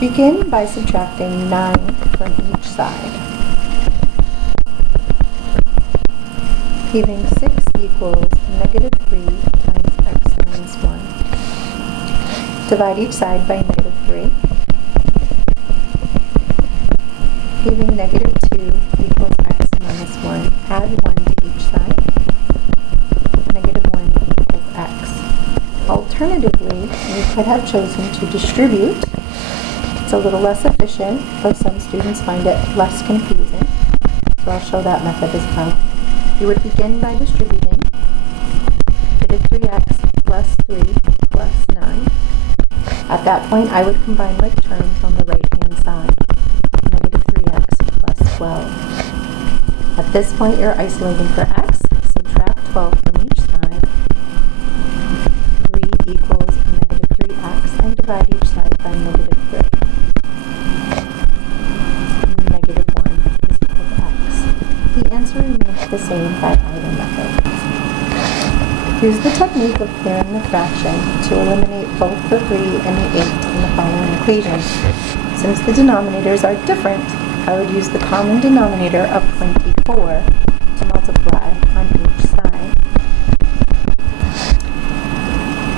Begin by subtracting 9 from each side. Leaving 6 equals negative 3 times x minus 1. Divide each side by negative 3. Leaving negative 2 equals x minus 1. Add 1 to each side. Negative 1 equals x. Alternatively, you could have chosen to distribute. It's a little less efficient, but some students find it less confusing. So I'll show that method as well. You would begin by distributing negative 3x plus 3 plus 9. At that point, I would combine like terms on the right-hand side. Negative 3x plus 12. At this point, you're isolating for x. Subtract 12 from each side. 3 equals negative 3x, and divide each side by negative 3. Negative 1 is equal to x. The answer remains the same by either method. Use the technique of clearing the fraction to eliminate both the 3 and the 8 in the following equation. Since the denominators are different, I would use the common denominator of 24 to multiply on each side.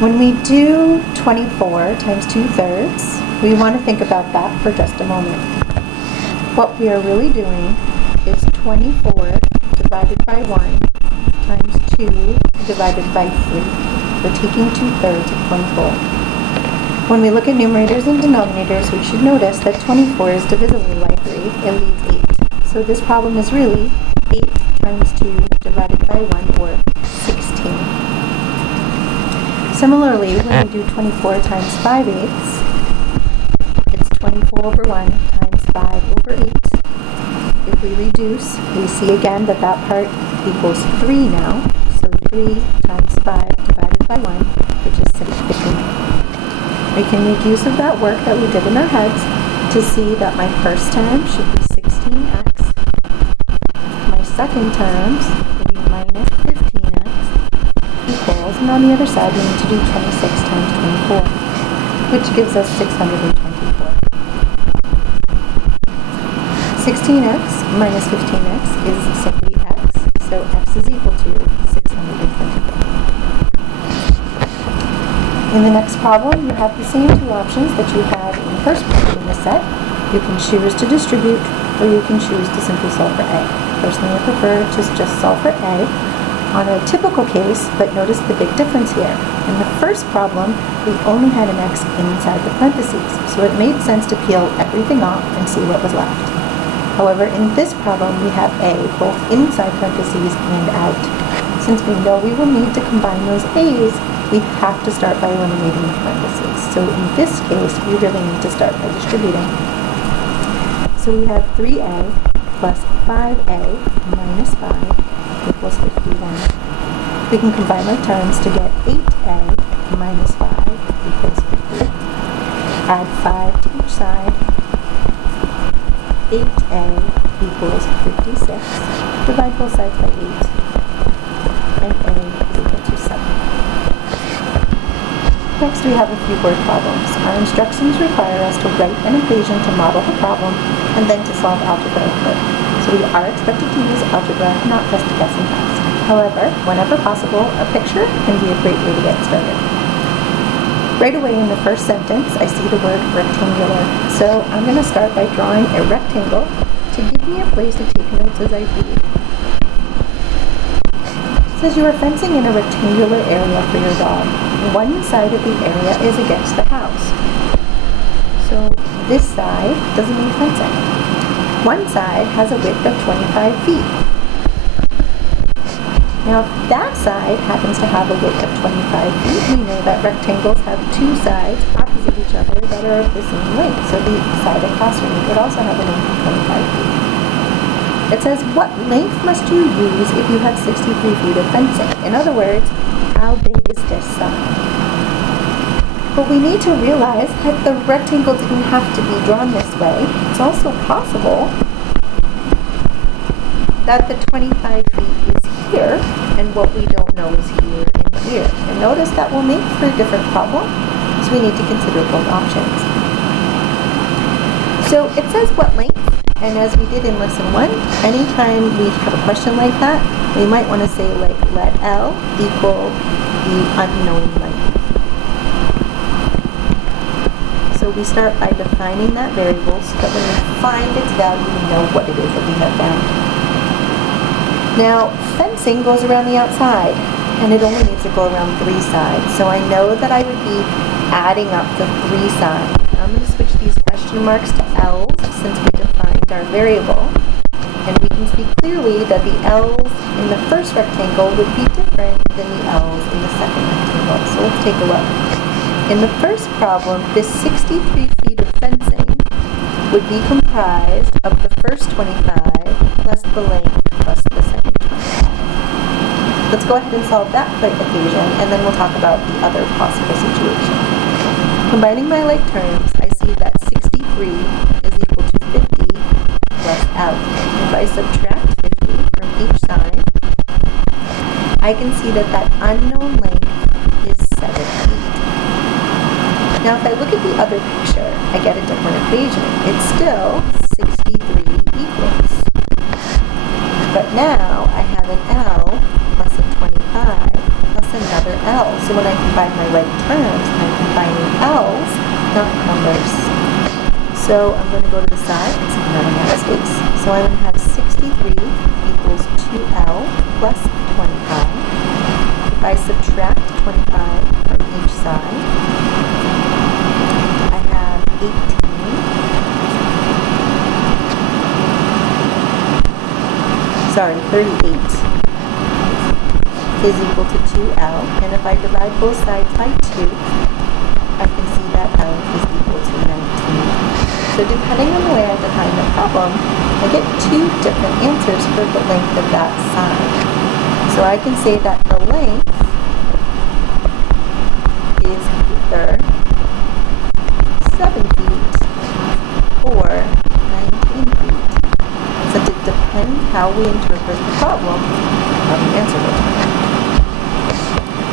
When we do 24 times 2/3, we want to think about that for just a moment. What we are really doing is 24 divided by 1 times 2 divided by 3. We're taking 2/3 of 24. When we look at numerators and denominators, we should notice that 24 is divisible by 3 and leaves 8. So this problem is really 8 times 2 divided by 1, or 16. Similarly, when we do 24 times 5/8, it's 24 over 1 times 5 over 8. If we reduce, we see again that that part equals 3 now. So 3 times 5 divided by 1, which is 16. We can make use of that work that we did in our heads to see that my first term should be 16x. My second terms will be minus 15x equals, and on the other side we need to do 26 times 24, which gives us 624. 16x minus 15x is simply x, so x is equal to 624. In the next problem, you have the same two options that you had in the first problem in the set. You can choose to distribute, or you can choose to simply solve for a. Personally, I prefer to just solve for a on a typical case, but notice the big difference here. In the first problem, we only had an x inside the parentheses, so it made sense to peel everything off and see what was left. However, in this problem, we have a both inside parentheses and out. Since we know we will need to combine those a's, we have to start by eliminating the parentheses. So in this case, we really need to start by distributing. So we have 3a plus 5a minus 5 equals 51. We can combine our terms to get 8a minus 5 equals 50. Add 5 to each side. 8a equals 56. Divide both sides by 8. And a is equal to 7. Next, we have a few word problems. Our instructions require us to write an equation to model the problem and then to solve algebraically. So we are expected to use algebra, not just a guessing test. However, whenever possible, a picture can be a great way to get started. Right away in the first sentence, I see the word rectangular. So I'm going to start by drawing a rectangle to give me a place to take notes as I read. It says you are fencing in a rectangular area for your dog. One side of the area is against the house. So this side doesn't need fencing. One side has a width of 25 feet. Now, if that side happens to have a width of 25 feet, we know that rectangles have two sides opposite each other that are of the same length. So the side across from it would also have a length of 25 feet. It says, what length must you use if you have 63 feet of fencing? In other words, how big is this side? But we need to realize that the rectangle didn't have to be drawn this way. It's also possible that the 25 feet is here, and what we don't know is here and here. And notice that will make for a different problem, so we need to consider both options. So it says what length, and as we did in lesson 1, anytime we have a question like that, we might want to say like let L equal the unknown length. So we start by defining that variable so that when we find its value, we know what it is that we have found. Now, fencing goes around the outside, and it only needs to go around 3 sides. So I know that I would be adding up the 3 sides. I'm going to switch these question marks to L's since we defined our variable. And we can see clearly that the L's in the first rectangle would be different than the L's in the second rectangle. So let's take a look. In the first problem, this 63 feet of fencing would be comprised of the first 25 plus the length plus the second 25. Let's go ahead and solve that equation, and then we'll talk about the other possible situation. Combining my like terms, I see that 63 is equal to 50 plus L. If I subtract 50 from each side, I can see that that unknown length is 7 feet. Now if I look at the other picture, I get a different equation. It's still 63 equals. But now I have an L plus a 25 plus another L. So when I combine my like terms, I'm combining L's, not numbers. So I'm going to go to the side and see another amount of space. So I'm going to have 63 equals 2L plus 25. If I subtract 25 from each side, I have 18 38 is equal to 2L, and if I divide both sides by 2, I can see that L is equal to 19. So depending on the way I define the problem, I get 2 different answers for the length of that side. So I can say that the length is either 7 feet or 19 feet. Since it depends how we interpret the problem, how the answer will turn out.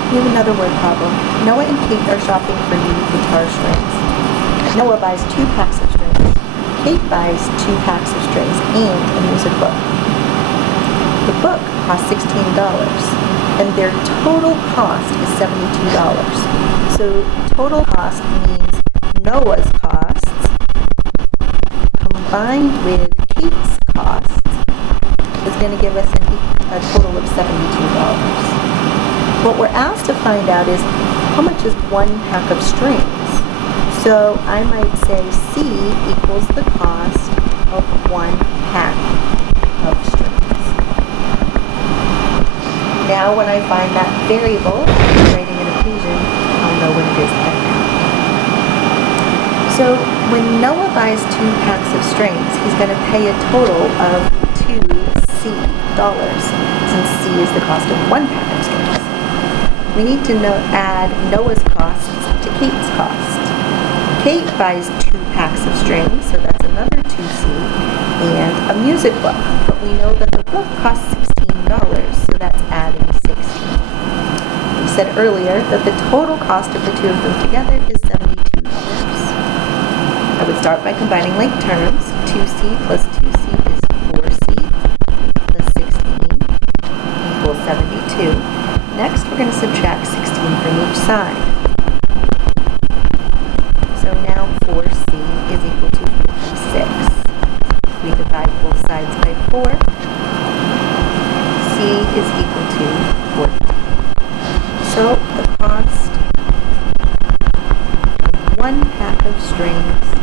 We have another word problem. Noah and Kate are shopping for new guitar strings. Noah buys 2 packs of strings. Kate buys 2 packs of strings and a music book. The book costs $16, and their total cost is $72. So total cost means Noah's costs combined with Kate's costs is going to give us a total of $72. What we're asked to find out is how much is 1 pack of strings. So I might say C equals the cost of 1 pack of strings. Now when I find that variable, writing an equation, I'll know what it is that I found. So when Noah buys 2 packs of strings, he's going to pay a total of $2C, since C is the cost of 1 pack of strings. We need to add Noah's costs to Kate's cost. Kate buys 2 packs of strings, so that's another 2C, and a music book. But we know that the book costs $16, so that's adding 16. We said earlier that the total cost of the 2 of them together is $72. I would start by combining like terms. 2C plus 2C is 4C plus 16 equals 72. Next, we're going to subtract 16 from each side. So now 4C is equal to 56. We divide both sides by 4. C is equal to 14. So the cost of 1 pack of strings